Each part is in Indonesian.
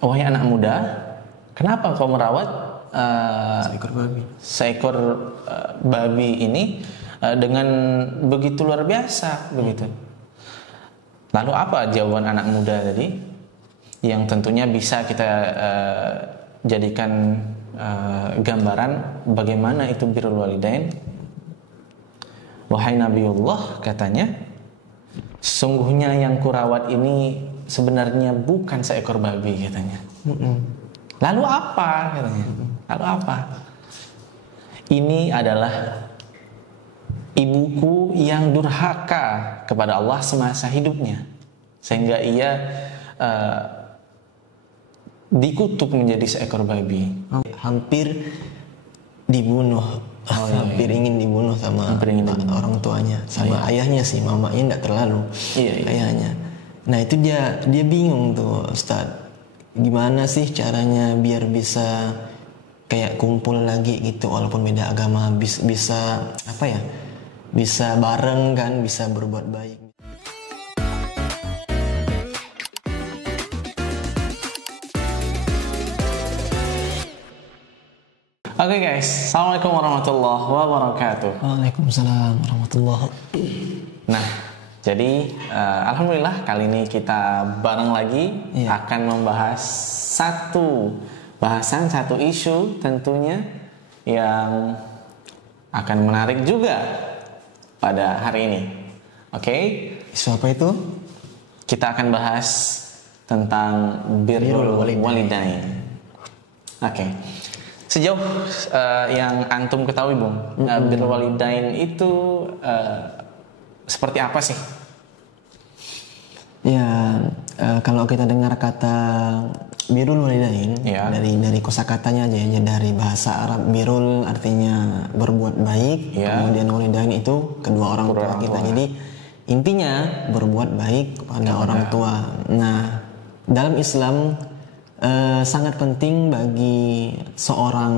wahai anak muda, kenapa kau merawat seekor babi ini dengan begitu luar biasa begitu? Lalu apa jawaban anak muda tadi? Yang tentunya bisa kita jadikan gambaran bagaimana itu birrul walidain. Wahai Nabiullah, katanya, sesungguhnya yang kurawat ini sebenarnya bukan seekor babi, katanya. Lalu apa, katanya? Lalu apa? Ini adalah ibuku yang durhaka kepada Allah semasa hidupnya, sehingga ia dikutuk menjadi seekor babi. Hampir dibunuh. Hampir ingin dibunuh sama orang tuanya, sama ayahnya sih, mamanya enggak terlalu. Ayahnya. Nah itu dia bingung tuh, Ustaz. Gimana sih caranya biar bisa kayak kumpul lagi gitu, walaupun beda agama, bisa apa ya? Bisa bareng kan, bisa berbuat baik. Oke guys, Assalamualaikum warahmatullahi wabarakatuh. Waalaikumsalam warahmatullahi. Nah, jadi alhamdulillah kali ini kita bareng lagi akan membahas satu isu tentunya yang akan menarik juga pada hari ini. Oke? Isu apa itu? Kita akan bahas tentang birrul walidain. Oke. Sejauh yang antum ketahui, Bung, birrul walidain itu seperti apa sih? Ya, kalau kita dengar kata birrul walidain, dari kosakatanya aja ya, dari bahasa Arab birrul artinya berbuat baik, kemudian walidain itu kedua orang tua kita. Jadi intinya berbuat baik pada orang tua. Nah, dalam Islam sangat penting bagi seorang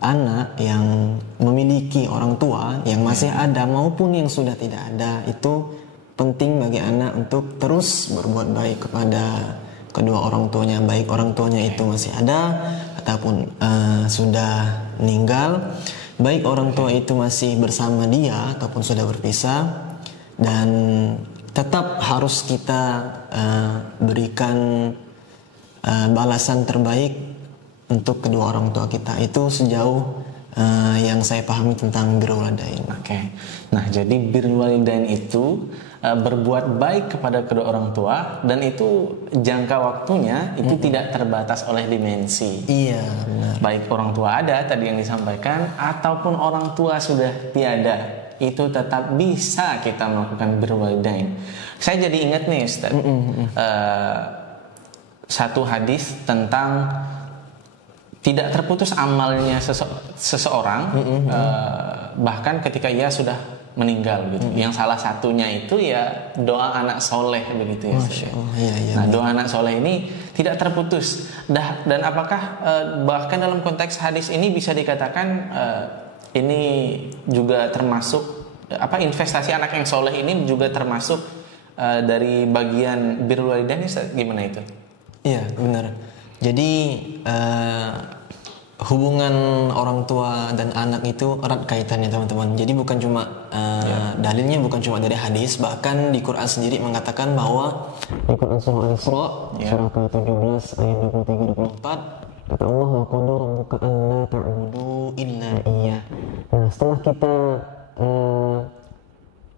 anak yang memiliki orang tua yang masih ada maupun yang sudah tidak ada, itu penting bagi anak untuk terus berbuat baik kepada kedua orang tuanya, baik orang tuanya itu masih ada ataupun sudah meninggal, baik orang tua itu masih bersama dia ataupun sudah berpisah. Dan tetap harus kita berikan balasan terbaik untuk kedua orang tua kita. Itu sejauh yang saya pahami tentang birrul walidain. Oke. Nah, jadi birrul walidain itu berbuat baik kepada kedua orang tua, dan itu jangka waktunya itu tidak terbatas oleh dimensi. Iya, benar. Baik orang tua ada tadi yang disampaikan ataupun orang tua sudah tiada, itu tetap bisa kita melakukan birrul walidain. Saya jadi ingat nih, Ustaz. Satu hadis tentang tidak terputus amalnya seseorang bahkan ketika ia sudah meninggal gitu. Yang salah satunya itu ya doa anak soleh begitu ya. Nah, doa anak soleh ini tidak terputus. Dan apakah bahkan dalam konteks hadis ini bisa dikatakan ini juga termasuk investasi anak yang soleh ini juga termasuk dari bagian birrul walidain, gimana itu? Iya, benar. Jadi hubungan orang tua dan anak itu erat kaitannya, teman-teman. Jadi bukan cuma dalilnya bukan cuma dari hadis, bahkan di Quran sendiri mengatakan bahwa di Quran surah Al-Isra surah ke-17 ayat 23-24 kata Allah, wa qad rabbuka alla ta'budu illa iyyah. Nah, setelah kita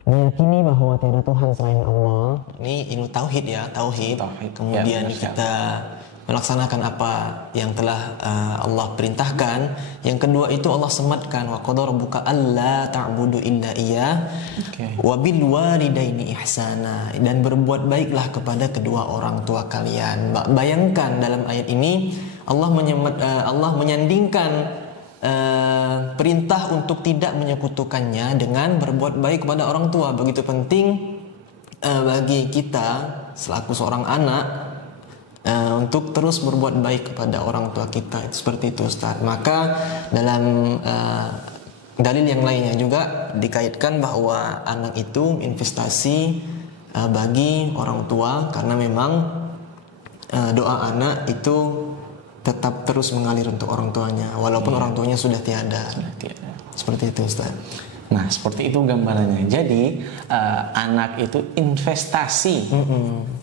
meyakini bahwa tiada Tuhan selain Allah, ini ilmu tauhid ya, tauhid. Kemudian kita melaksanakan apa yang telah Allah perintahkan. Yang kedua itu Allah sematkan wa qad rabbuka alla ta'budu illa iyyah wa bil walidaini ihsana, dan berbuat baiklah kepada kedua orang tua kalian. Bayangkan dalam ayat ini Allah menyandingkan perintah untuk tidak menyekutukannya dengan berbuat baik kepada orang tua. Begitu penting bagi kita selaku seorang anak untuk terus berbuat baik kepada orang tua kita. Seperti itu, Ustaz. Maka dalam dalil yang lainnya juga dikaitkan bahwa anak itu investasi bagi orang tua, karena memang doa anak itu tetap terus mengalir untuk orang tuanya walaupun orang tuanya sudah tiada. Seperti itu Ustaz. Nah, seperti itu gambarannya. Jadi anak itu investasi,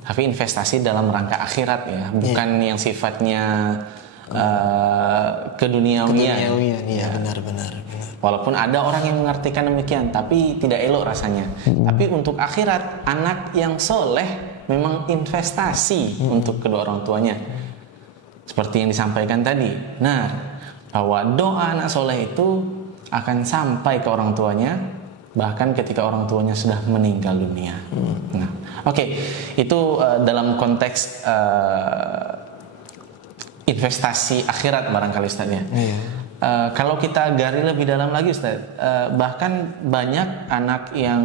tapi investasi dalam rangka akhirat ya, bukan yang sifatnya keduniawian. Iya, benar. Walaupun ada orang yang mengartikan demikian, tapi tidak elok rasanya. Tapi untuk akhirat, anak yang soleh memang investasi untuk kedua orang tuanya. Seperti yang disampaikan tadi. Nah, bahwa doa anak soleh itu akan sampai ke orang tuanya, bahkan ketika orang tuanya sudah meninggal dunia. Nah, oke. Itu dalam konteks investasi akhirat barangkali Ustaz ya. Kalau kita gali lebih dalam lagi Ustaz, bahkan banyak anak yang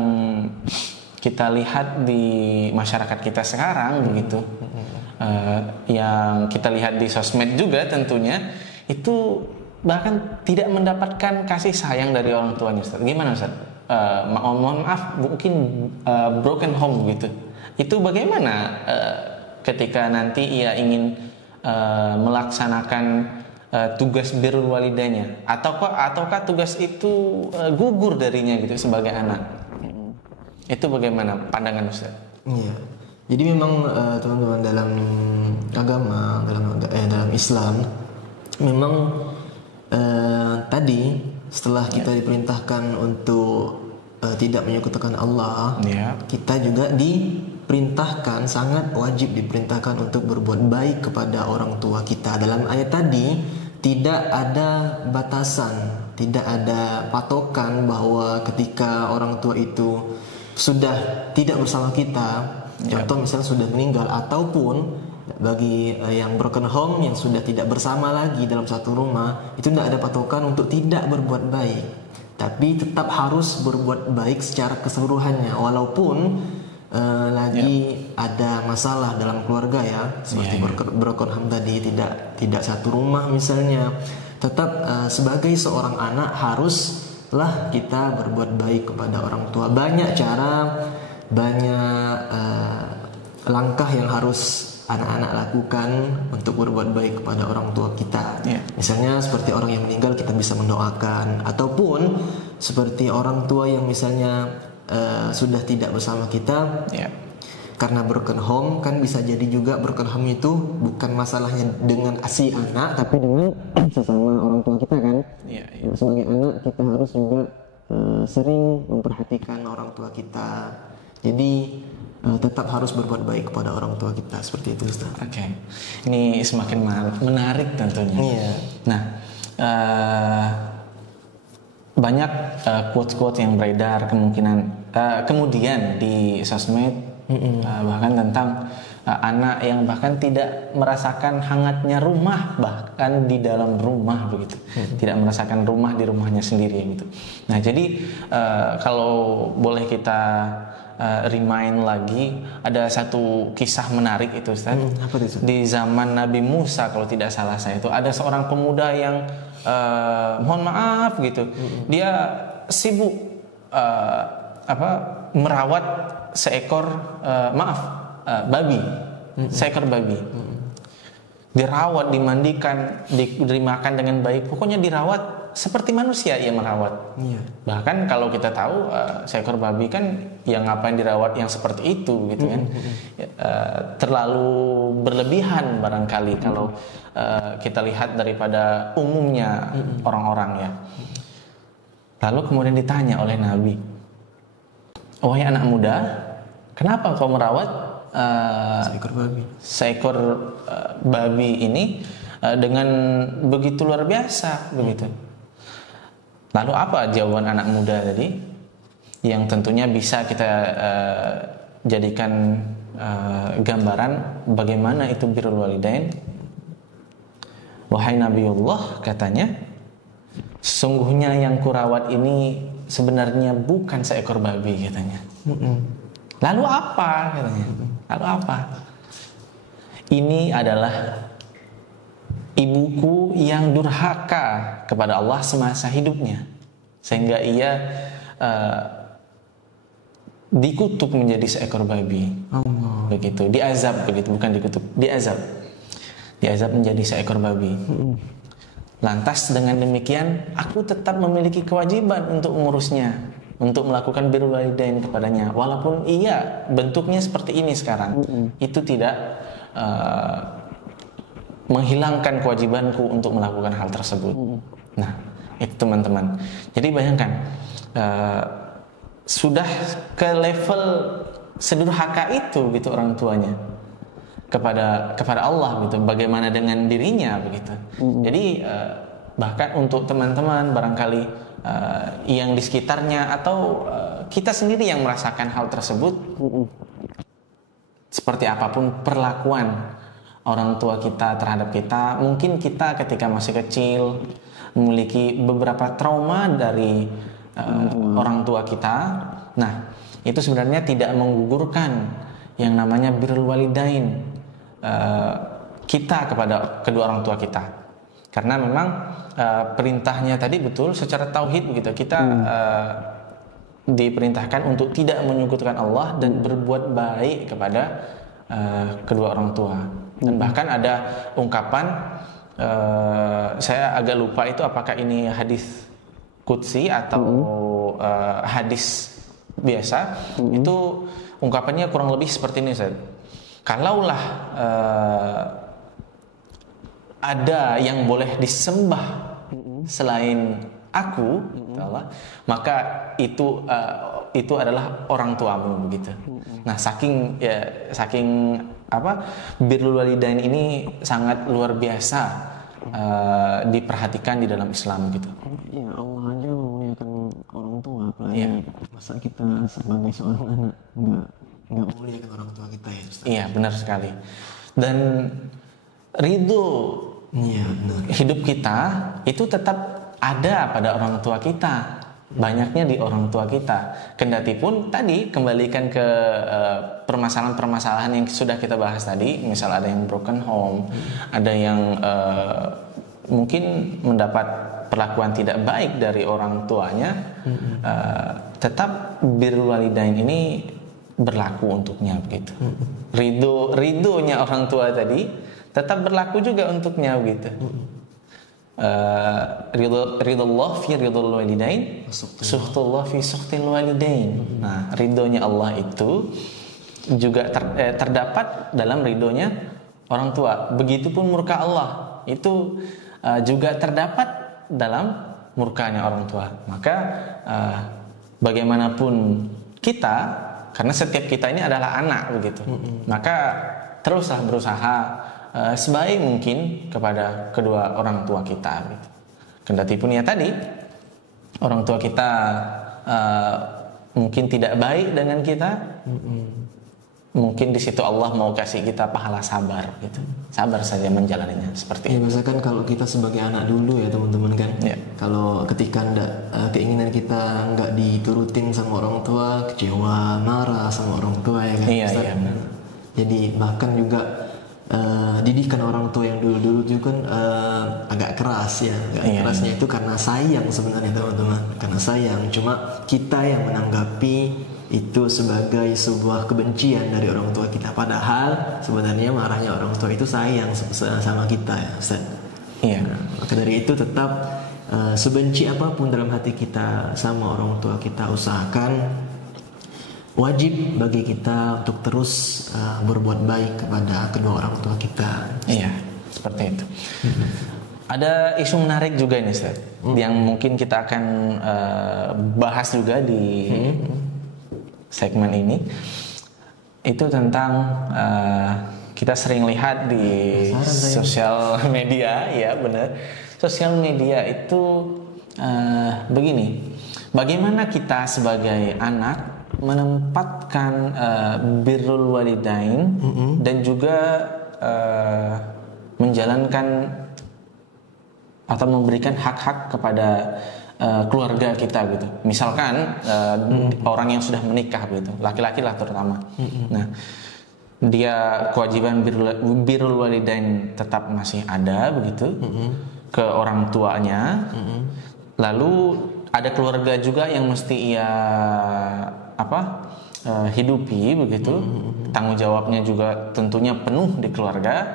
kita lihat di masyarakat kita sekarang begitu, yang kita lihat di sosmed juga tentunya, itu bahkan tidak mendapatkan kasih sayang dari orang tuanya Ustaz. Gimana Ustaz? Mohon maaf, mungkin broken home gitu. Itu bagaimana ketika nanti ia ingin melaksanakan tugas birrul walidaynya, ataukah tugas itu gugur darinya gitu sebagai anak? Itu bagaimana pandangan Ustaz? Iya. Jadi memang teman-teman dalam agama, dalam Islam memang tadi setelah kita diperintahkan untuk tidak menyekutukan Allah, kita juga diperintahkan, sangat wajib diperintahkan untuk berbuat baik kepada orang tua kita. Dalam ayat tadi tidak ada batasan, tidak ada patokan bahwa ketika orang tua itu sudah tidak bersama kita, contoh misalnya sudah meninggal, ataupun bagi yang broken home yang sudah tidak bersama lagi dalam satu rumah, itu tidak ada patokan untuk tidak berbuat baik, tapi tetap harus berbuat baik secara keseluruhannya, walaupun lagi ada masalah dalam keluarga ya, seperti broken home tadi, tidak satu rumah misalnya, tetap sebagai seorang anak haruslah kita berbuat baik kepada orang tua. Banyak cara, banyak langkah yang harus anak-anak lakukan untuk berbuat baik kepada orang tua kita. Misalnya seperti orang yang meninggal, kita bisa mendoakan, ataupun seperti orang tua yang misalnya sudah tidak bersama kita, karena broken home kan bisa jadi juga broken home itu bukan masalahnya dengan si anak, tapi dengan sesama orang tua kita kan. Sebagai anak kita harus juga sering memperhatikan orang tua kita. Jadi tetap harus berbuat baik kepada orang tua kita, seperti itu Ustaz. Oke. Ini semakin menarik tentunya. Nah, banyak quotes-quotes yang beredar kemudian di sosmed, bahkan tentang anak yang bahkan tidak merasakan hangatnya rumah, bahkan di dalam rumah begitu, tidak merasakan rumah di rumahnya sendiri gitu. Nah, jadi kalau boleh kita remind lagi, ada satu kisah menarik itu Ustaz. Apa itu? Di zaman Nabi Musa kalau tidak salah saya, itu ada seorang pemuda yang mohon maaf gitu, dia sibuk merawat seekor babi, seekor babi. Dirawat, dimandikan, diberi makan dengan baik, pokoknya dirawat seperti manusia ia merawat. Bahkan kalau kita tahu seekor babi kan yang ngapain dirawat yang seperti itu gitu kan. Terlalu berlebihan barangkali kalau kita lihat daripada umumnya orang-orang ya. Lalu kemudian ditanya oleh Nabi, "Wahai anak muda, kenapa kau merawat seekor babi ini dengan begitu luar biasa begitu?" Lalu apa jawaban anak muda tadi? Yang tentunya bisa kita jadikan gambaran bagaimana itu birrul walidain. "Wahai Nabiullah," katanya, "sesungguhnya yang kurawat ini sebenarnya bukan seekor babi," katanya. Lalu apa katanya? Lalu apa? "Ini adalah ibuku yang durhaka kepada Allah semasa hidupnya, sehingga ia dikutuk menjadi seekor babi." Begitu, diazab begitu, bukan dikutuk, diazab. diazab menjadi seekor babi. Lantas dengan demikian aku tetap memiliki kewajiban untuk mengurusnya, untuk melakukan birrul walidain kepadanya, walaupun iya bentuknya seperti ini sekarang. Itu tidak menghilangkan kewajibanku untuk melakukan hal tersebut. Nah, itu teman-teman. Jadi bayangkan, sudah ke level sedurhaka itu gitu orang tuanya kepada Allah gitu. Bagaimana dengan dirinya begitu. Jadi bahkan untuk teman-teman barangkali yang di sekitarnya atau kita sendiri yang merasakan hal tersebut, seperti apapun perlakuan orang tua kita terhadap kita, mungkin kita ketika masih kecil memiliki beberapa trauma dari orang tua kita. Nah, itu sebenarnya tidak menggugurkan yang namanya birrul walidain kita kepada kedua orang tua kita, karena memang perintahnya tadi betul secara tauhid begitu. Kita diperintahkan untuk tidak menyekutukan Allah dan berbuat baik kepada kedua orang tua. Dan bahkan ada ungkapan, saya agak lupa itu apakah ini hadis qudsi atau hadis biasa. Itu ungkapannya kurang lebih seperti ini, Ustaz. Kalaulah ada yang boleh disembah selain aku, Allah, maka itu adalah orang tuamu begitu. Nah, saking birrul walidain ini sangat luar biasa diperhatikan di dalam Islam gitu. Ya, Allah aja memuliakan orang tua, apalagi masa kita sebagai seorang anak nggak memuliakan orang tua kita ya, Ustaz? Iya, benar sekali. Dan ridho hidup kita itu tetap ada pada orang tua kita, banyaknya di orang tua kita. Kendati pun tadi kembalikan ke permasalahan-permasalahan yang sudah kita bahas tadi, misal ada yang broken home, ada yang mungkin mendapat perlakuan tidak baik dari orang tuanya, tetap birrul walidain ini berlaku untuknya begitu. Ridhonya orang tua tadi tetap berlaku juga untuknya begitu. Ridullah fi ridul walidain, suhtullah fi suhtil walidain. Nah, ridhonya Allah itu juga terdapat dalam ridhonya orang tua. Begitupun murka Allah itu juga terdapat dalam murkanya orang tua. Maka bagaimanapun kita, karena setiap kita ini adalah anak begitu, maka teruslah berusaha sebaik mungkin kepada kedua orang tua kita gitu. Kendati pun ya tadi orang tua kita mungkin tidak baik dengan kita, mungkin di situ Allah mau kasih kita pahala sabar gitu. Sabar saja menjalaninya seperti itu. Misalkan kalau kita sebagai anak dulu ya teman-teman kan, kalau ketika keinginan kita nggak diturutin sama orang tua, kecewa, marah sama orang tua ya kan. Iya. Jadi bahkan juga didikan orang tua yang dulu-dulu juga kan agak keras ya. Kerasnya itu karena sayang sebenarnya teman-teman, karena sayang. Cuma kita yang menanggapi itu sebagai sebuah kebencian dari orang tua kita, padahal sebenarnya marahnya orang tua itu sayang sama kita ya, Ustaz. Iya. Maka dari itu tetap sebenci apapun dalam hati kita sama orang tua kita, usahakan wajib bagi kita untuk terus berbuat baik kepada kedua orang tua kita. Iya, seperti itu. Ada isu menarik juga ini, Ustaz, yang mungkin kita akan bahas juga di segmen ini. Itu tentang kita sering lihat di sosial media, ya benar. Sosial media itu begini, bagaimana kita sebagai anak menempatkan birrul walidain dan juga menjalankan atau memberikan hak-hak kepada keluarga kita gitu. Misalkan orang yang sudah menikah gitu, laki-laki lah terutama. Nah, dia kewajiban birrul walidain tetap masih ada begitu ke orang tuanya. Lalu ada keluarga juga yang mesti ia hidupi begitu. Tanggung jawabnya juga tentunya penuh di keluarga.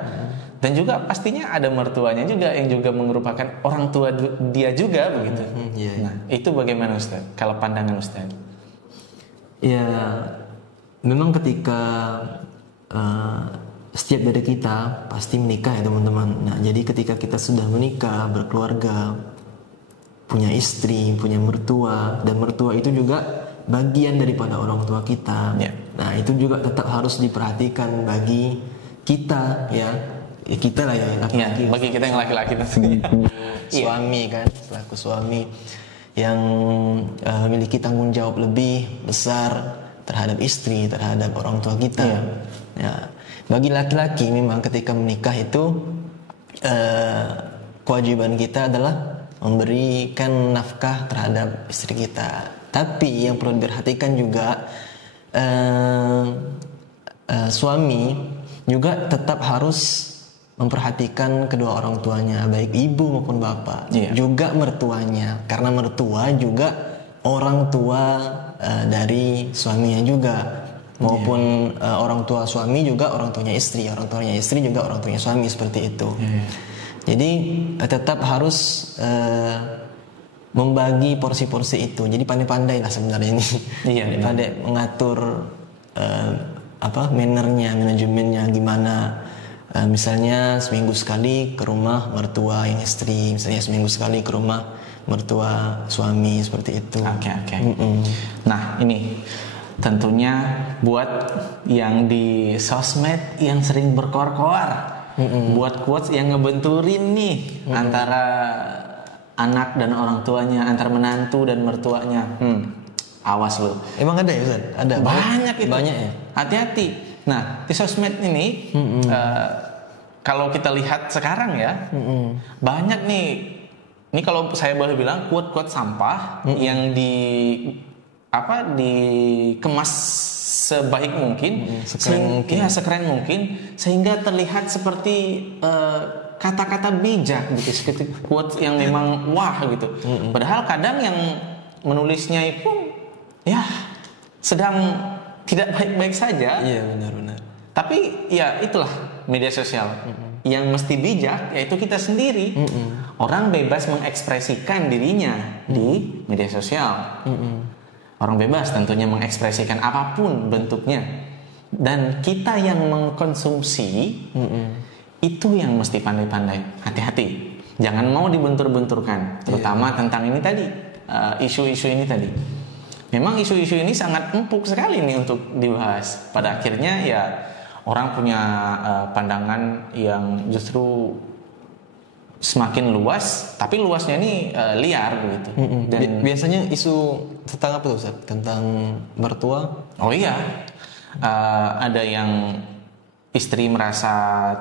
Dan juga pastinya ada mertuanya juga yang juga merupakan orang tua dia juga begitu. Nah, itu bagaimana Ustaz? Kalau pandangan Ustaz? Ya, memang ketika setiap dari kita pasti menikah ya teman-teman. Nah, jadi ketika kita sudah menikah, berkeluarga, punya istri, punya mertua, dan mertua itu juga bagian daripada orang tua kita. Nah, itu juga tetap harus diperhatikan bagi kita ya kita lah ya laki-laki. Bagi kita yang laki-laki suami kan, selaku suami yang memiliki tanggung jawab lebih besar terhadap istri, terhadap orang tua kita. Ya, bagi laki-laki memang ketika menikah itu kewajiban kita adalah memberikan nafkah terhadap istri kita. Tapi yang perlu diperhatikan juga suami juga tetap harus memperhatikan kedua orang tuanya, baik ibu maupun bapak, juga mertuanya, karena mertua juga orang tua dari suaminya juga, maupun orang tua suami juga orang tuanya istri, orang tuanya istri juga orang tuanya suami, seperti itu. Jadi tetap harus membagi porsi-porsi itu. Jadi pandai-pandai lah sebenarnya ini, pandai mengatur mannernya, manajemennya gimana. Misalnya seminggu sekali ke rumah mertua yang istri, misalnya seminggu sekali ke rumah mertua suami, seperti itu. Oke. Nah, ini tentunya buat yang di sosmed yang sering berkoar-koar, buat quotes yang ngebenturin nih antara anak dan orang tuanya, antar menantu dan mertuanya. Awas lu. Emang ada ya Ustaz? Ada banyak itu. Banyak ya. Hati-hati. Nah, di sosmed ini kalau kita lihat sekarang ya, banyak nih. Ini kalau saya boleh bilang quote-quote sampah yang dikemas sebaik mungkin, sekeren mungkin, sehingga terlihat seperti kata-kata bijak gitu, seperti quote yang memang wah gitu. Padahal kadang yang menulisnya pun ya sedang tidak baik-baik saja. Iya, benar-benar. Tapi ya itulah media sosial. Yang mesti bijak yaitu kita sendiri. Orang bebas mengekspresikan dirinya di media sosial. Orang bebas tentunya mengekspresikan apapun bentuknya. Dan kita yang mengkonsumsi itu yang mesti pandai-pandai. Hati-hati. Jangan mau dibentur-benturkan. Terutama tentang ini tadi, isu-isu ini tadi. Memang isu-isu ini sangat empuk sekali nih untuk dibahas. Pada akhirnya ya orang punya pandangan yang justru semakin luas, tapi luasnya ini liar gitu. Dan biasanya isu tentang apa tuh Ustaz? Tentang mertua? Oh iya, ada yang istri merasa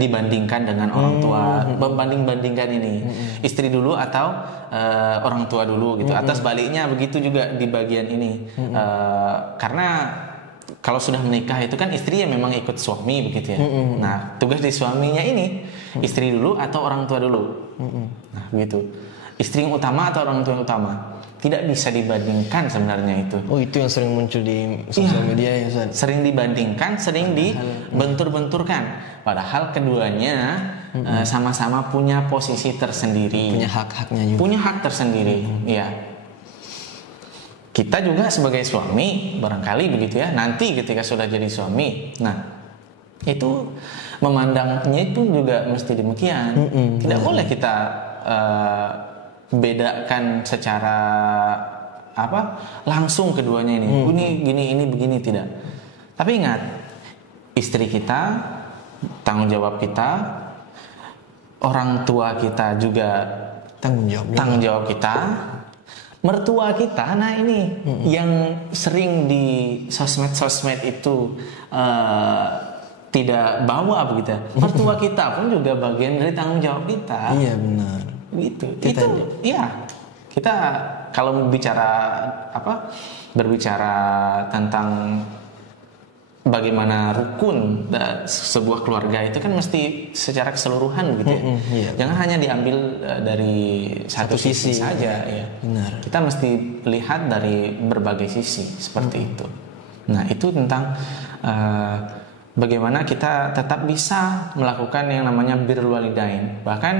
dibandingkan dengan orang tua, bandingkan ini istri dulu atau orang tua dulu gitu, atau sebaliknya begitu juga di bagian ini. Karena kalau sudah menikah itu kan istri yang memang ikut suami begitu ya. Nah, tugas di suaminya ini istri dulu atau orang tua dulu. Nah, begitu. Istri yang utama atau orang tua yang utama? Tidak bisa dibandingkan sebenarnya itu. Oh, itu yang sering muncul di sosial media ya Ustaz. Sering dibandingkan, sering dibentur-benturkan. Padahal keduanya sama-sama punya posisi tersendiri. Punya hak-haknya juga. Punya hak tersendiri, iya. Kita juga sebagai suami barangkali begitu ya. Nanti ketika sudah jadi suami, nah itu memandangnya itu juga mesti demikian. Tidak boleh kita bedakan secara langsung keduanya ini. Ini begini tidak. Tapi ingat, istri kita, tanggung jawab kita, orang tua kita juga tanggung jawab kita, mertua kita. Nah ini yang sering di sosmed itu tidak bawa begitu. Mertua kita pun juga bagian dari tanggung jawab kita. Iya benar. Gitu. Kita kalau berbicara tentang bagaimana rukun sebuah keluarga itu kan mesti secara keseluruhan gitu ya. Jangan hanya diambil dari satu sisi saja ya. Benar. Kita mesti lihat dari berbagai sisi seperti itu. Nah, itu tentang bagaimana kita tetap bisa melakukan yang namanya birrul walidain. Bahkan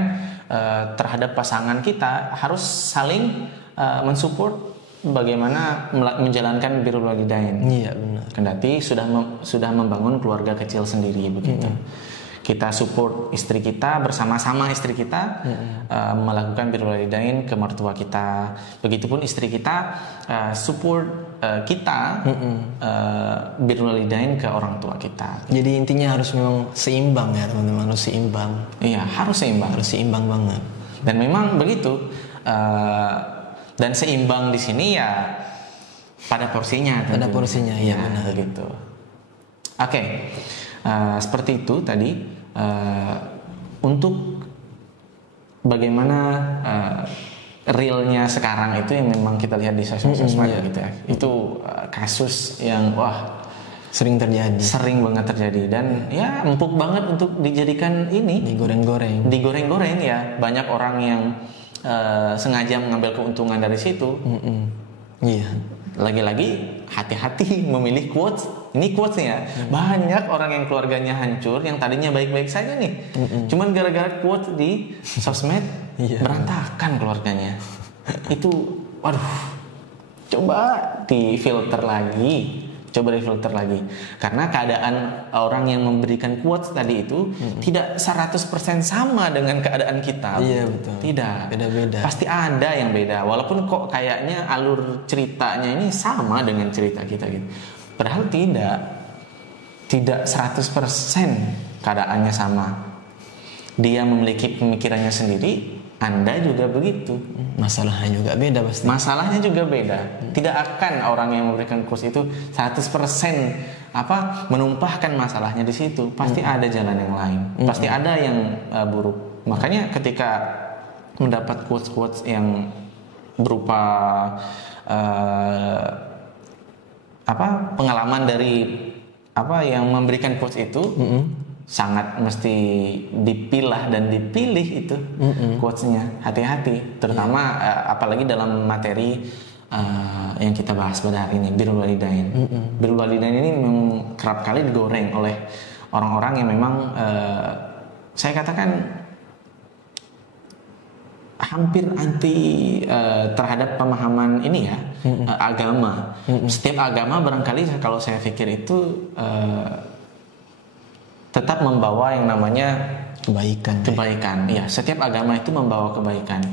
terhadap pasangan kita harus saling mensupport bagaimana menjalankan birrul walidain. Iya, benar. Kendati sudah membangun keluarga kecil sendiri begitu. Kita support istri kita, bersama-sama istri kita melakukan birrul walidain ke mertua kita. Begitupun istri kita support kita birrul walidain ke orang tua kita. Jadi intinya harus memang seimbang ya teman-teman, harus seimbang. Iya, harus seimbang. Harus seimbang banget. Dan memang begitu. Dan seimbang di sini ya pada porsinya. Pada porsinya, ya benar. Begitu. Oke. Seperti itu tadi untuk bagaimana realnya sekarang itu yang memang kita lihat di sosmed gitu ya. Itu kasus yang sering banget terjadi dan ya empuk banget untuk dijadikan ini digoreng-goreng ya. Banyak orang yang sengaja mengambil keuntungan dari situ. Iya. Lagi-lagi hati-hati memilih quotes. Ini quotesnya banyak orang yang keluarganya hancur, yang tadinya baik-baik saja nih, cuman gara-gara quotes di sosmed berantakan keluarganya. Itu, coba difilter lagi, karena keadaan orang yang memberikan quotes tadi itu tidak 100% sama dengan keadaan kita. Iya, betul. Tidak, beda-beda. Pasti ada yang beda, walaupun kok kayaknya alur ceritanya ini sama dengan cerita kita gitu. Padahal tidak 100% keadaannya sama. Dia memiliki pemikirannya sendiri, Anda juga begitu. Masalahnya juga beda pasti. Masalahnya juga beda. Tidak akan orang yang memberikan kurs itu 100% menumpahkan masalahnya di situ. Pasti ada jalan yang lain. Pasti ada yang buruk. Makanya ketika mendapat quotes-quotes yang berupa pengalaman dari yang memberikan quotes itu sangat mesti dipilah dan dipilih itu quotesnya, hati-hati terutama apalagi dalam materi yang kita bahas pada hari ini, birrul walidain. Birrul walidain ini memang kerap kali digoreng oleh orang-orang yang memang saya katakan hampir anti terhadap pemahaman ini ya, agama. Setiap agama barangkali kalau saya pikir itu tetap membawa yang namanya kebaikan. Ya, setiap agama itu membawa kebaikan.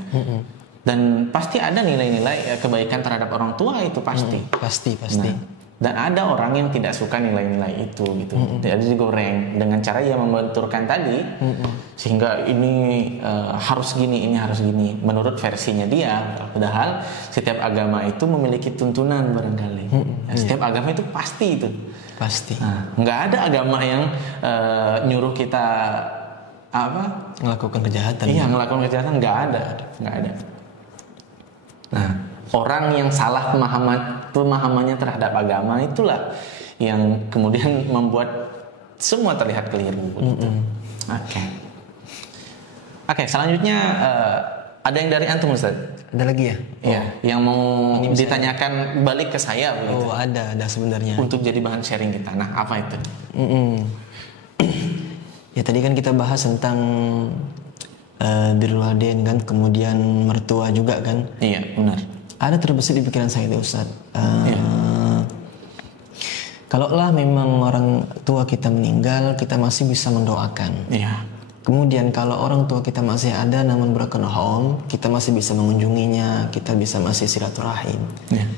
Dan pasti ada nilai-nilai kebaikan terhadap orang tua itu pasti. Pasti. Nah, dan ada orang yang tidak suka nilai-nilai itu gitu. Jadi digoreng dengan cara ia membenturkan tadi sehingga ini harus gini, ini harus gini menurut versinya dia. Padahal setiap agama itu memiliki tuntunan barangkali. Setiap agama itu pasti itu. Pasti. Nah, nggak ada agama yang nyuruh kita melakukan kejahatan. Iya, melakukan kejahatan nggak ada. Nah, orang yang salah pemahamannya terhadap agama itulah yang kemudian membuat semua terlihat keliru. Oke, selanjutnya ada yang dari antum, Ustaz? Ada lagi ya? Iya, yang mau ditanyakan balik ke saya begitu. Ada sebenarnya. Untuk jadi bahan sharing kita. Nah, apa itu? Ya tadi kan kita bahas tentang birrul walidain kan, kemudian mertua juga kan? Iya, benar. Ada terbesit di pikiran saya itu, Ustaz. Kalaulah memang orang tua kita meninggal, kita masih bisa mendoakan. Iya. Kemudian kalau orang tua kita masih ada namun broken home, kita masih bisa mengunjunginya, kita bisa masih silaturahim. Iya.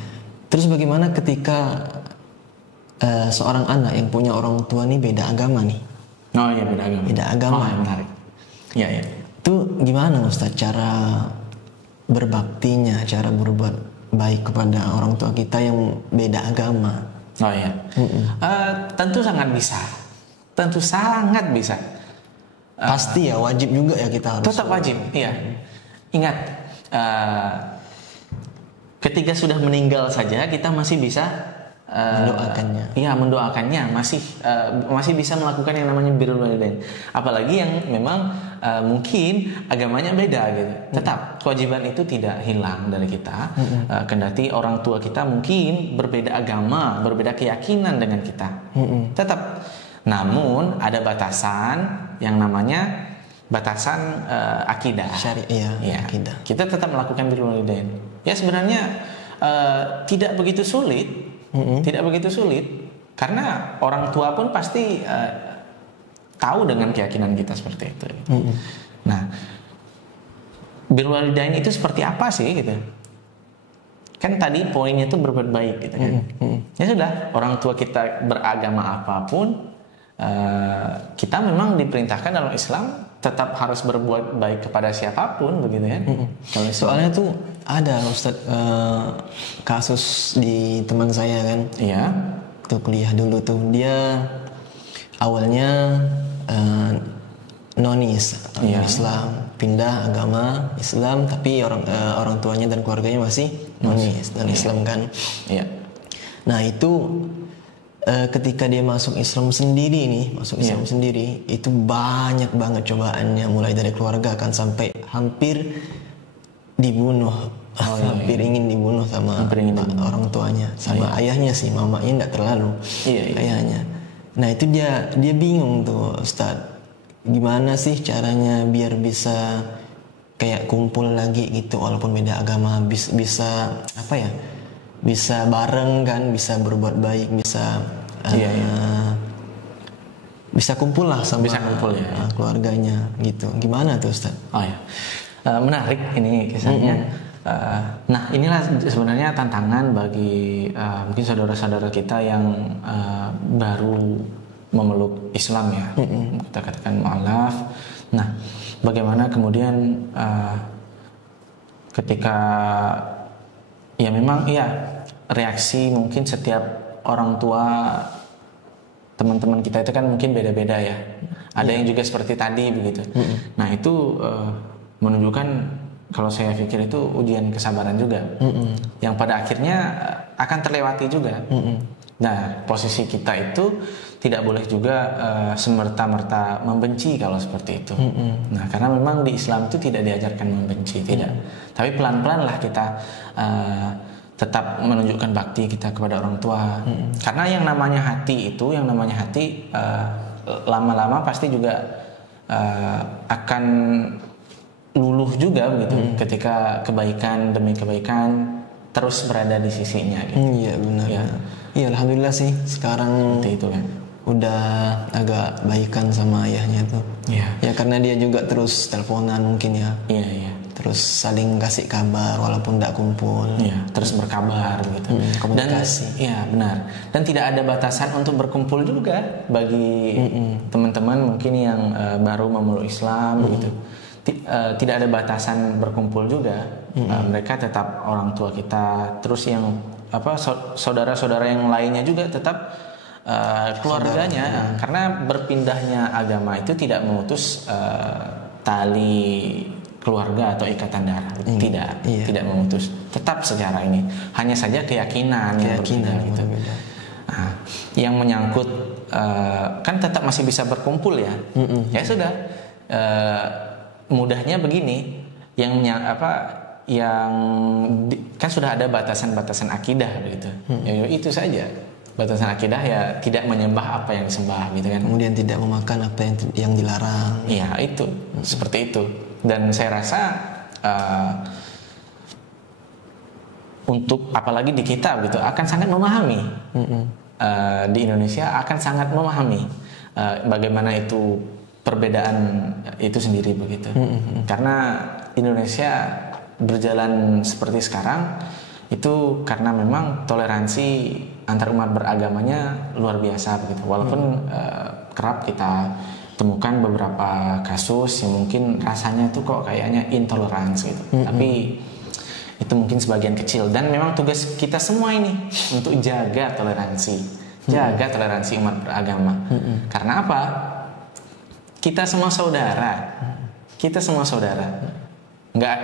Terus bagaimana ketika seorang anak yang punya orang tua nih beda agama nih? Oh iya, beda agama. Beda agama. Oh, menarik. Iya. Itu gimana, Ustaz, cara berbaktinya, cara berbuat baik kepada orang tua kita yang beda agama? Oh iya. Tentu sangat bisa. Pasti ya, wajib juga ya kita harus. Tetap wajib, iya. Ingat, ketika sudah meninggal saja kita masih bisa mendoakannya. Iya, mendoakannya, masih bisa melakukan yang namanya birrul walidain. Apalagi yang memang mungkin agamanya beda gitu. Tetap kewajiban itu tidak hilang dari kita. Kendati orang tua kita mungkin berbeda agama, berbeda keyakinan dengan kita. Tetap. Namun ada batasan yang namanya batasan akidah. Syariah, ya, akidah. Kita tetap melakukan birrul walidain. Ya sebenarnya tidak begitu sulit. Tidak begitu sulit karena orang tua pun pasti tahu dengan keyakinan kita seperti itu. Nah, birrul walidain itu seperti apa sih gitu? Kan tadi poinnya itu berbuat baik gitu kan. Ya sudah, orang tua kita beragama apapun, kita memang diperintahkan dalam Islam tetap harus berbuat baik kepada siapapun begitu ya. Soalnya tuh ada Ustadz kasus di teman saya kan. Iya. Tuh kuliah dulu tuh dia awalnya nonis Islam, pindah agama Islam tapi orang tuanya dan keluarganya masih nonis dan Islam kan. Iya. Nah itu ketika dia masuk Islam sendiri sendiri itu banyak banget cobaannya mulai dari keluarga kan sampai hampir dibunuh, hampir ingin dibunuh sama orang tuanya, sama ayahnya sih, mamanya enggak terlalu, ayahnya. Nah itu dia bingung tuh Ustadz, gimana sih caranya biar bisa kayak kumpul lagi gitu walaupun beda agama, bisa apa ya? Bisa bareng kan, bisa berbuat baik, bisa bisa kumpul lah sama keluarganya gitu. Gimana tuh Ustaz? Oh ya, menarik ini kisahnya. Nah inilah sebenarnya tantangan bagi mungkin saudara-saudara kita yang baru memeluk Islam ya. Kita katakan mu'alaf. Nah bagaimana kemudian ketika ya memang reaksi mungkin setiap orang tua teman-teman kita itu kan mungkin beda-beda ya. Ada yang juga seperti tadi begitu. Nah itu menunjukkan kalau saya pikir itu ujian kesabaran juga. Yang pada akhirnya akan terlewati juga. Nah posisi kita itu tidak boleh juga semerta-merta membenci kalau seperti itu. Nah karena memang di Islam itu tidak diajarkan membenci, tidak. Tapi pelan-pelan lah kita tetap menunjukkan bakti kita kepada orang tua. Karena yang namanya hati lama-lama pasti juga akan luluh juga begitu. Ketika kebaikan demi kebaikan terus berada di sisinya gitu. Iya benar. Iya alhamdulillah sih sekarang seperti itu kan. Udah agak baikan sama ayahnya tuh. Ya karena dia juga terus teleponan mungkin ya. Iya. Terus saling kasih kabar walaupun tidak kumpul. Terus berkabar gitu. Komunikasi. Dan benar. Dan tidak ada batasan untuk berkumpul juga bagi teman-teman mungkin yang baru memeluk Islam gitu. Tidak ada batasan berkumpul juga. Mereka tetap orang tua kita. Terus yang saudara-saudara yang lainnya juga tetap keluarganya. Karena berpindahnya agama itu tidak memutus tali keluarga atau ikatan darah. Tidak memutus, tetap secara ini hanya saja keyakinan yang berbeda gitu. Nah, yang menyangkut kan tetap masih bisa berkumpul ya. Ya sudah, mudahnya begini, kan sudah ada batasan-batasan akidah begitu. Ya itu saja, batasan akidah ya tidak menyembah apa yang disembah gitu kan. Kemudian tidak memakan apa yang dilarang. Iya itu, seperti itu. Dan saya rasa untuk apalagi di kita gitu akan sangat memahami di Indonesia akan sangat memahami bagaimana itu perbedaan itu sendiri begitu. Karena Indonesia berjalan seperti sekarang itu karena memang toleransi antar umat beragamanya luar biasa begitu. Walaupun kerap kita temukan beberapa kasus yang mungkin rasanya itu kok kayaknya intoleransi gitu. Tapi itu mungkin sebagian kecil dan memang tugas kita semua ini untuk jaga toleransi umat beragama. Karena apa? Kita semua saudara.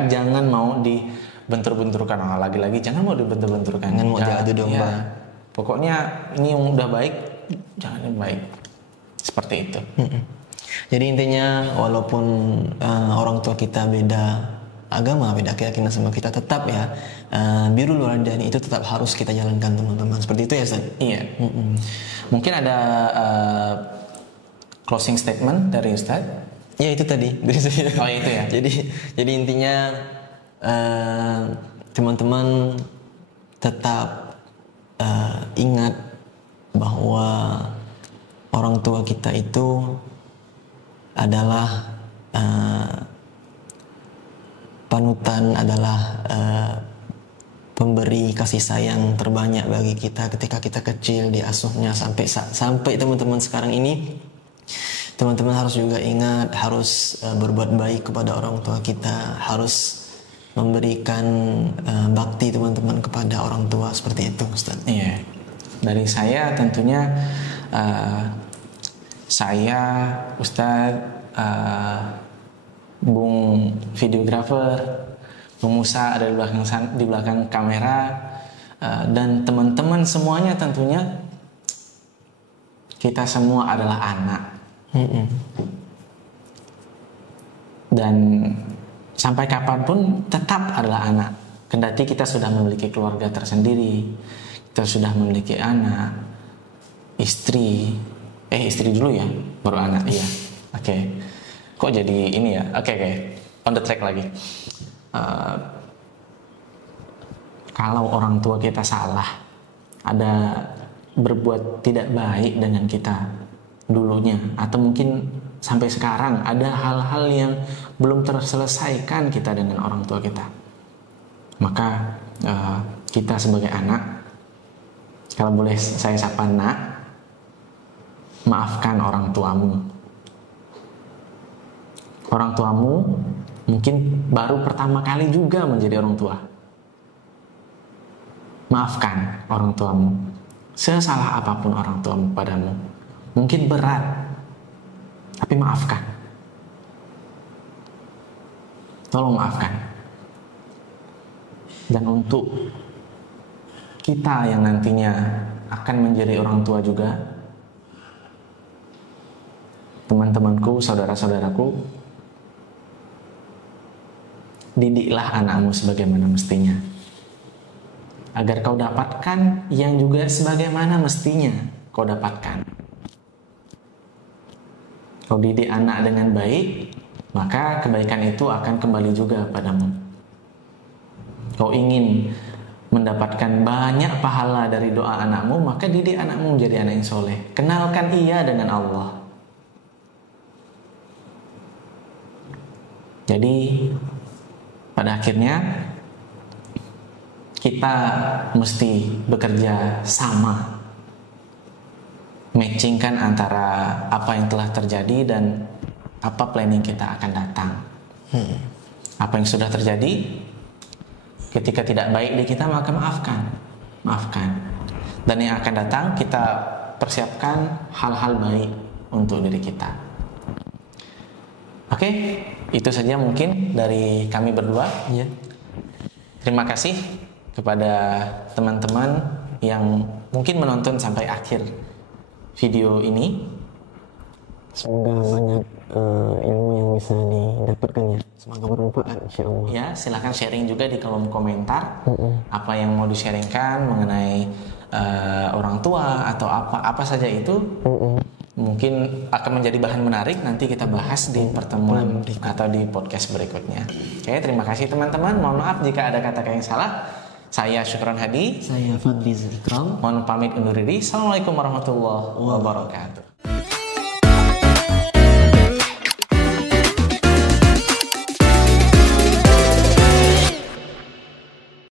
Jangan mau dibentur-benturkan. Lagi-lagi jangan mau dibentur-benturkan. Jangan mau diadu domba. Pokoknya ini yang udah baik, jangan yang baik. Seperti itu. Jadi intinya walaupun orang tua kita beda agama, beda keyakinan sama kita, tetap ya birrul walidain itu tetap harus kita jalankan teman-teman. Seperti itu ya Ustaz? Iya. Mungkin ada closing statement dari Ustaz? Ya itu tadi dari saya. Oh itu ya. Jadi intinya teman-teman tetap ingat bahwa orang tua kita itu adalah panutan, adalah pemberi kasih sayang terbanyak bagi kita ketika kita kecil, diasuhnya sampai teman-teman sekarang ini. Teman-teman harus juga ingat, harus berbuat baik kepada orang tua kita, harus memberikan bakti teman-teman kepada orang tua, seperti itu Ustaz. Iya. Dari saya tentunya saya, Ustadz, Bung videografer, Bung Musa ada di belakang kamera, dan teman-teman semuanya tentunya kita semua adalah anak. Dan sampai kapanpun tetap adalah anak. Kendati kita sudah memiliki keluarga tersendiri, kita sudah memiliki anak, istri dulu ya, baru anak ya. Oke. Kok jadi ini ya? Oke. On the track lagi. Kalau orang tua kita salah, ada berbuat tidak baik dengan kita dulunya, atau mungkin sampai sekarang ada hal-hal yang belum terselesaikan kita dengan orang tua kita, maka kita sebagai anak, kalau boleh saya sapa nak, maafkan orang tuamu. Orang tuamu mungkin baru pertama kali juga menjadi orang tua. Maafkan orang tuamu. Sesalah apapun orang tuamu padamu, mungkin berat, tapi maafkan. Tolong maafkan. Dan untuk kita yang nantinya akan menjadi orang tua juga, teman-temanku, saudara-saudaraku, didiklah anakmu sebagaimana mestinya, agar kau dapatkan yang juga sebagaimana mestinya kau dapatkan. Kau didik anak dengan baik, maka kebaikan itu akan kembali juga padamu. Kau ingin mendapatkan banyak pahala dari doa anakmu, maka didik anakmu menjadi anak yang soleh. Kenalkan ia dengan Allah. Jadi pada akhirnya kita mesti bekerja sama, matchingkan antara apa yang telah terjadi dan apa planning kita akan datang. Apa yang sudah terjadi, ketika tidak baik di kita, maka maafkan. Dan yang akan datang kita persiapkan hal-hal baik untuk diri kita. Oke, itu saja mungkin dari kami berdua. Ya. Terima kasih kepada teman-teman yang mungkin menonton sampai akhir video ini. Semoga banyak ilmu yang bisa didapatkan ya. Semoga bermanfaat insyaallah. Ya, silahkan sharing juga di kolom komentar apa yang mau di-sharingkan mengenai orang tua atau apa saja itu. Mungkin akan menjadi bahan menarik, nanti kita bahas di pertemuan atau di podcast berikutnya. Oke, terima kasih teman-teman. Mohon maaf jika ada kata-kata yang salah. Saya Syukron Hadi. Saya Fadli Zikram. Mohon pamit undur diri. Assalamualaikum warahmatullahi wabarakatuh.